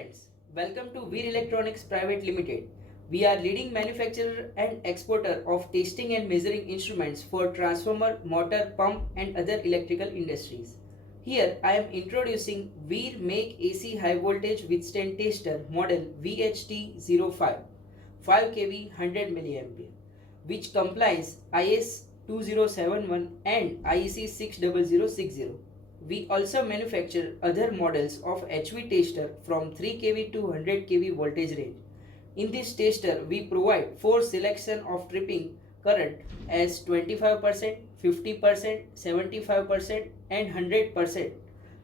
friends, welcome to Veer Electronics Pvt Limited. We are leading manufacturer and exporter of testing and measuring instruments for transformer, motor, pump and other electrical industries. Here I am introducing Veer Make AC High Voltage Withstand Tester model VHT05 5 kV 100 mA, which complies IS 2071 and IEC 60060. We also manufacture other models of HV tester from 3 kV to 100 kV voltage range. In this tester, we provide 4 selection of tripping current as 25%, 50%, 75% and 100%.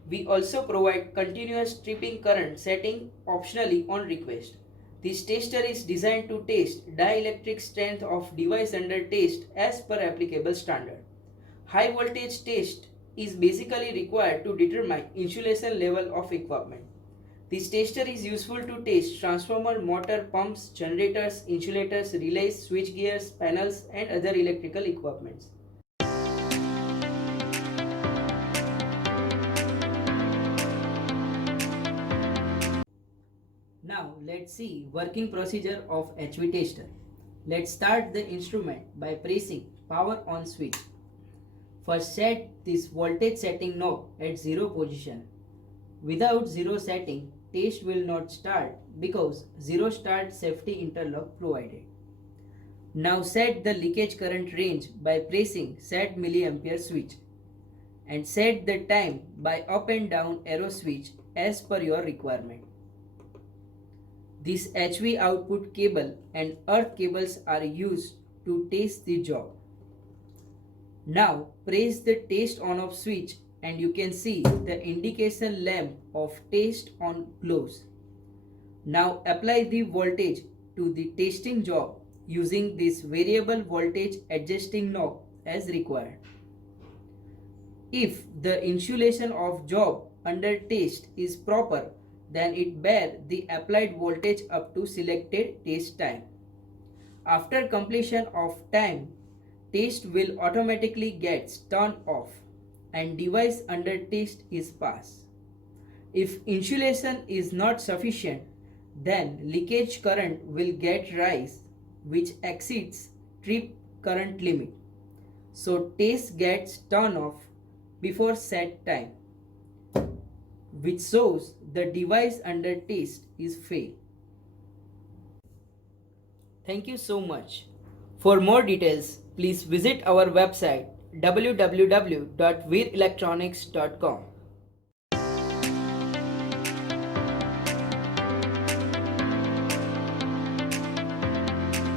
We also provide continuous tripping current setting optionally on request. This tester is designed to test dielectric strength of device under test as per applicable standard. High voltage test is basically required to determine insulation level of equipment. This tester is useful to test transformer, motor, pumps, generators, insulators, relays, switch gears, panels and other electrical equipments. Now let's see working procedure of HV tester. Let's start the instrument by pressing power on switch. First set this voltage setting knob at 0 position. Without 0 setting, test will not start because 0 start safety interlock provided. Now set the leakage current range by pressing set milliampere switch and set the time by up and down arrow switch as per your requirement. This HV output cable and earth cables are used to test the job. Now press the test on off switch and you can see the indication lamp of test on glows. Now apply the voltage to the testing job using this variable voltage adjusting knob as required. If the insulation of job under test is proper, then it bear the applied voltage up to selected test time. After completion of time, test will automatically get turned off and device under test is passed. If insulation is not sufficient, then leakage current will get rise which exceeds trip current limit. So test gets turned off before set time, which shows the device under test is fail. Thank you so much. For more details, please visit our website www.veerelectronics.com.